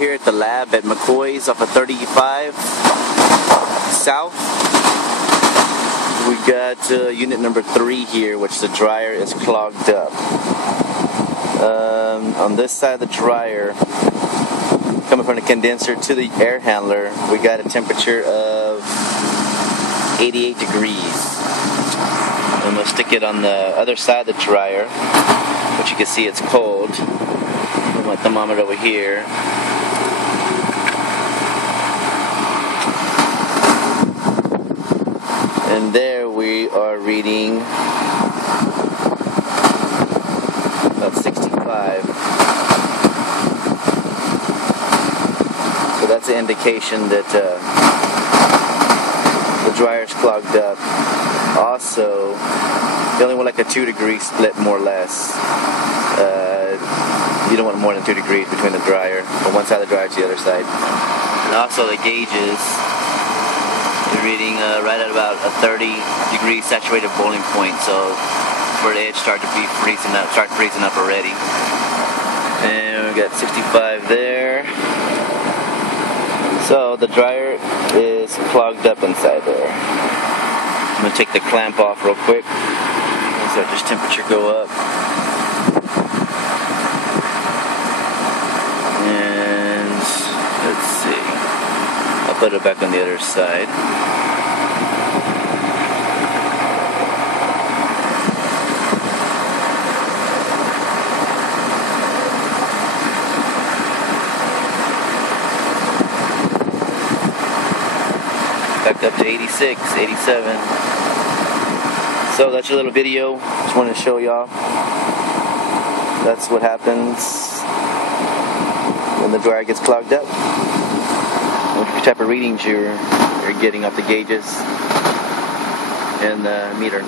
here at the lab at McCoy's off of 35 South. We got unit number 3 here, which the dryer is clogged up. On this side of the dryer, coming from the condenser to the air handler, we got a temperature of 88 degrees. And we'll stick it on the other side of the dryer, which you can see it's cold. Put my thermometer over here. And there we are reading about 65. So that's an indication that the dryer's clogged up. Also, you only want like a 2 degree split, more or less. You don't want more than 2 degrees between the dryer, from one side of the dryer to the other side. And also the gauges, you're reading right at about a 30 degree saturated boiling point, so for the edge start freezing up already. And we got 65 there. So the dryer is clogged up inside there. I'm going to take the clamp off real quick. So just temperature go up. And let's see. I'll put it back on the other side. Back up to 86, 87. So that's your little video. Just wanted to show y'all. That's what happens when the dryer gets clogged up. What type of readings you're getting off the gauges and the meter.